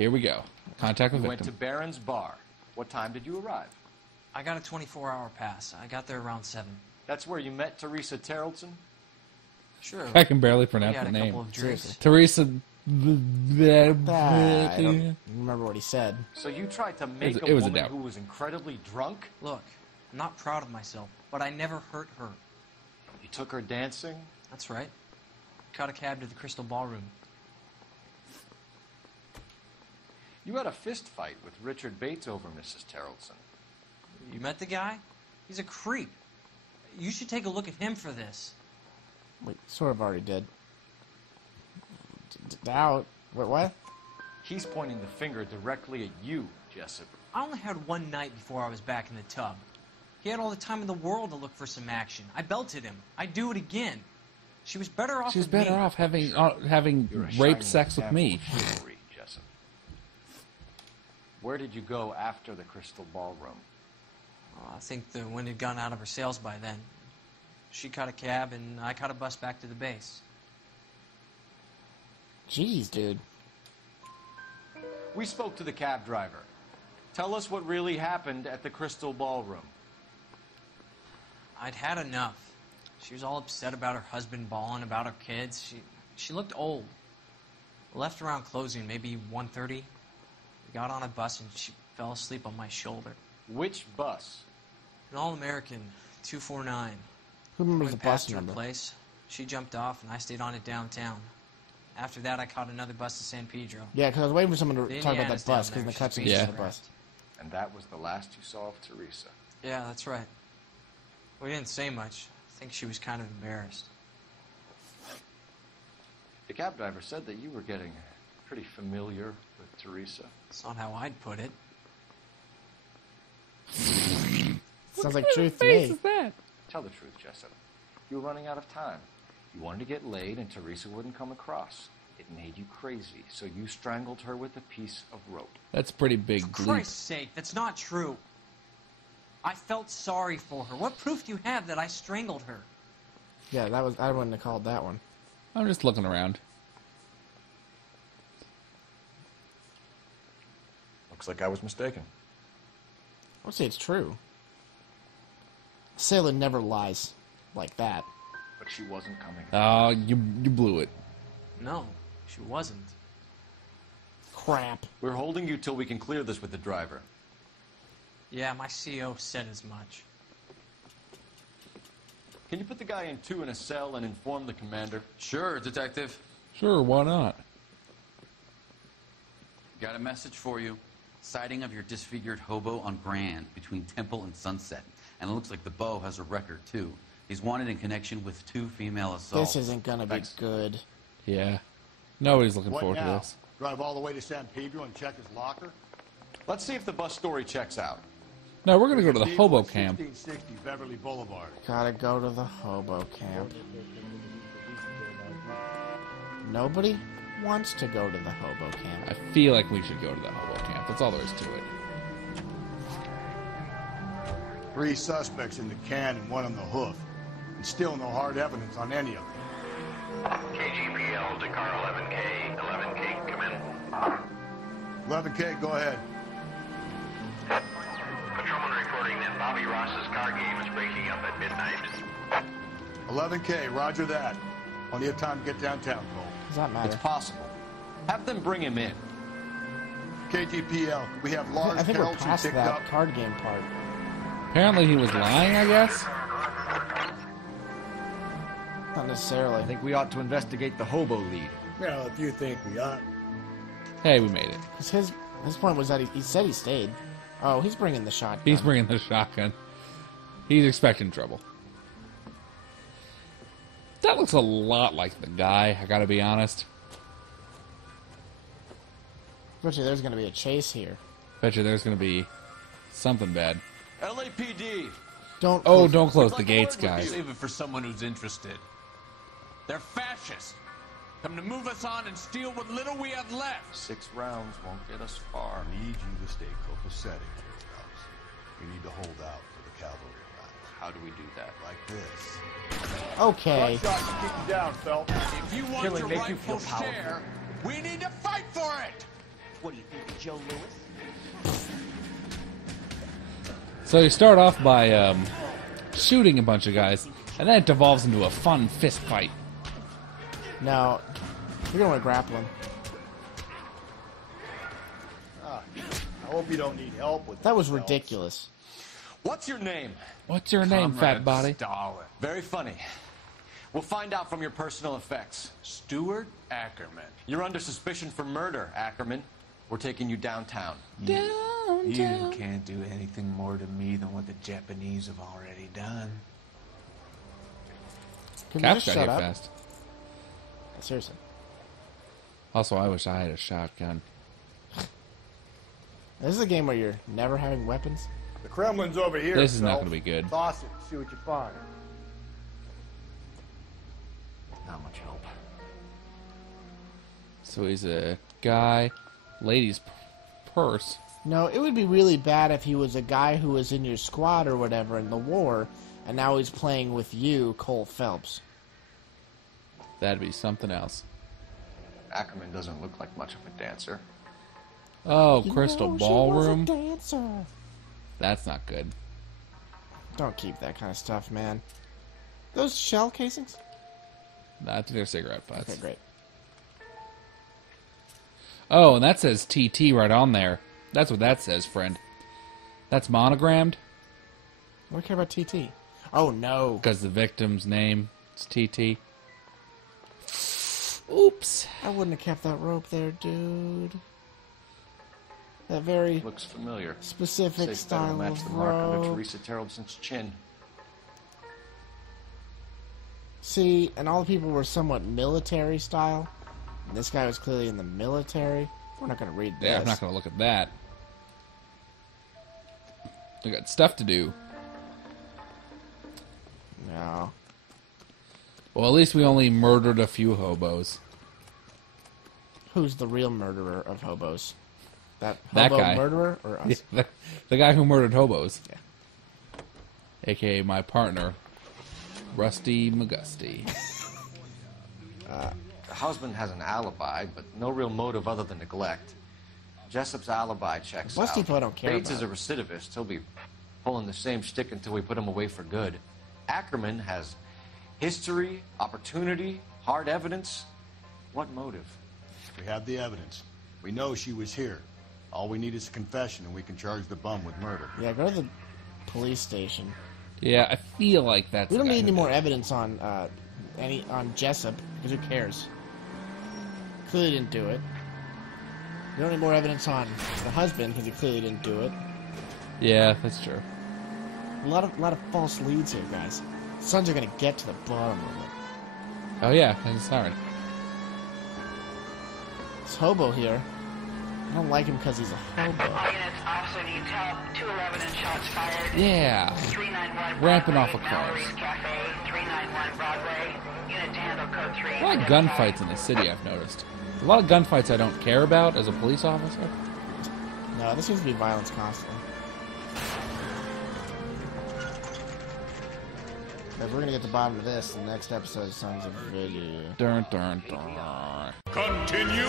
Here we go. Contact with You went to victim. Barron's Bar. What time did you arrive? I got a 24-hour pass. I got there around 7. That's where you met Teresa Terrellson? Sure. I can barely We pronounce had the a name. couple of drinks. Teresa. I don't remember what he said. So you tried to make It a was a woman doubt. who was incredibly drunk? Look, I'm not proud of myself, but I never hurt her. You took her dancing? That's right. Caught a cab to the Crystal Ballroom. You had a fist fight with Richard Bates over Mrs. Terrellson. You met the guy? He's a creep. You should take a look at him for this. We sort of already did. Doubt. Wait, what? He's pointing the finger directly at you, Jessup. I only had one night before I was back in the tub. He had all the time in the world to look for some action. I belted him. I'd do it again. She was better off She's with better me. off having You're a rape shining sex with example me. of chivalry, Jessup. Where did you go after the Crystal Ballroom? I think the wind had gone out of her sails by then. She caught a cab, and I caught a bus back to the base. Jeez, dude. We spoke to the cab driver. Tell us what really happened at the Crystal Ballroom. I'd had enough. She was all upset about her husband bawling about her kids. She looked old. Left around closing, maybe 1:30. We got on a bus, and she fell asleep on my shoulder. Which bus? An All-American 249. Who remembers the Went bus past her number? place. She jumped off, and I stayed on it downtown. After that, I caught another bus to San Pedro. Yeah, because I was waiting for someone to The talk about Indiana's that bus, down because there. the cutscene She's said Yeah. the bus. And that was the last you saw of Teresa. Yeah, that's right. We didn't say much. I think she was kind of embarrassed. The cab driver said that you were getting pretty familiar with Teresa. That's not how I'd put it. Sounds like truth to Face me. is that? Tell the truth, Jessup. You were running out of time. You wanted to get laid and Teresa wouldn't come across. It made you crazy, so you strangled her with a piece of rope. That's pretty big For bleep. Christ's sake, that's not true. I felt sorry for her. What proof do you have that I strangled her? Yeah, that was. I wouldn't have called that one. I'm just looking around. Looks like I was mistaken. I would say it's true. A sailor never lies like that. But she wasn't coming. Oh, you blew it. No, she wasn't. Crap. We're holding you till we can clear this with the driver. Yeah, my CO said as much. Can you put the guy in 2 in a cell and inform the commander? Sure, Detective. Sure, why not? Got a message for you. Sighting of your disfigured hobo on Grand between Temple and Sunset. And it looks like the Beau has a record, too. He's wanted in connection with 2 female assaults. This isn't gonna be Thanks. good. Yeah. Nobody's looking What forward now? to this. Drive all the way to San Pedro and check his locker? Let's see if the bus story checks out. No, we're gonna go to the Pedro hobo at camp. 1660 Beverly Boulevard. Gotta go to the hobo camp. Nobody wants to go to the hobo camp. I feel like we should go to the hobo camp. That's all there is to it. 3 suspects in the can and 1 on the hoof. And still no hard evidence on any of them. KGPL to car 11K. 11K, come in. 11K, go ahead. Patrolman reporting that Bobby Ross's car game is breaking up at midnight. 11K, roger that. Plenty of time to get downtown, Cole. Does that matter? It's possible. Have them bring him in. KGPL, we have Lars I think we're Carlson past picked that up. card game part. Apparently he was lying, I guess? Not necessarily. I think we ought to investigate the hobo lead. Well, if you think we ought. Hey, we made it. 'Cause his point was that he said he stayed. Oh, he's bringing the shotgun. He's bringing the shotgun. He's expecting trouble. That looks a lot like the guy, I gotta be honest. Bet you there's gonna be a chase here. Bet you there's gonna be something bad. LAPD! Don't. Oh, don't close the gates, guys. Save it for someone who's interested. They're fascists. Come to move us on and steal what little we have left. 6 rounds won't get us far. I need you to stay copacetic here, Phelps. We need to hold out for the cavalry guys. How do we do that? Like this. Okay. Shot to keep you down, Phelps. If you want your rightful share, we need to fight for it. What do you think of Joe Louis? So you start off by shooting a bunch of guys, and then it devolves into a fun fist fight. No, you're going to grapple him. I hope you don't need help with That was Phelps. ridiculous. What's your name? What's your name, fat body? Stalin. Very funny. We'll find out from your personal effects. Stuart Ackerman. You're under suspicion for murder, Ackerman. We're taking you downtown. You can't do anything more to me than what the Japanese have already done. Can you Caps just got shut here up? fast. Seriously. Also, I wish I had a shotgun. This is a game where you're never having weapons. The Kremlin's over here. This is not Phelps. going to be good. Toss it. See what you find. Not much help. So he's a guy, lady's purse. No, it would be really bad if he was a guy who was in your squad or whatever in the war, and now he's playing with you, Cole Phelps. That'd be something else. Ackerman doesn't look like much of a dancer. Oh, You Crystal know Ballroom? She was a dancer. That's not good. Don't keep that kind of stuff, man. Those shell casings? I think they're cigarette butts. Okay, great. Oh, and that says TT right on there. That's what that says, friend. That's monogrammed? I don't care about TT. Oh, no. Because the victim's name is TT. Oops. I wouldn't have kept that rope there, dude. That very Looks familiar. specific Safe better style match the of mark under rope. Teresa Terrelson's chin. See, and all the people were somewhat military style. And this guy was clearly in the military. We're not going to read this. Yeah, I'm not going to look at that. I got stuff to do. No. Well, at least we only murdered a few hobos. Who's the real murderer of hobos? That That hobo guy. murderer or us? Yeah, the guy who murdered hobos. Yeah. A.k.a. my partner, Rusty McGusty. The husband has an alibi, but no real motive other than neglect. Jessup's alibi checks Most out. people I don't care Bates about. is a recidivist. He'll be pulling the same shtick until we put him away for good. Ackerman has history, opportunity, hard evidence. What motive? We have the evidence. We know she was here. All we need is a confession, and we can charge the bum with murder. Yeah, go to the police station. Yeah, I feel like that's. We don't the guy need any who more did it. evidence on Jessup, because who cares? Clearly didn't do it. We don't need more evidence on the husband, because he clearly didn't do it. Yeah, that's true. A lot of false leads here, guys. Sons are gonna get to the bottom of it. Oh yeah, I'm sorry. This hobo here. I don't like him because he's a hobo. All units, officer needs help. 211 and shots fired. Yeah. 391 Ramping Broadway, off of cars. Mallory's Cafe, 391 Broadway. Unit to handle code 3. A lot of gunfights in the city, I've noticed. A lot of gunfights I don't care about as a police officer. No, there seems to be violence constantly. If we're gonna get to the bottom of this, the next episode is Sons of Video. Dun dun dun. Continue.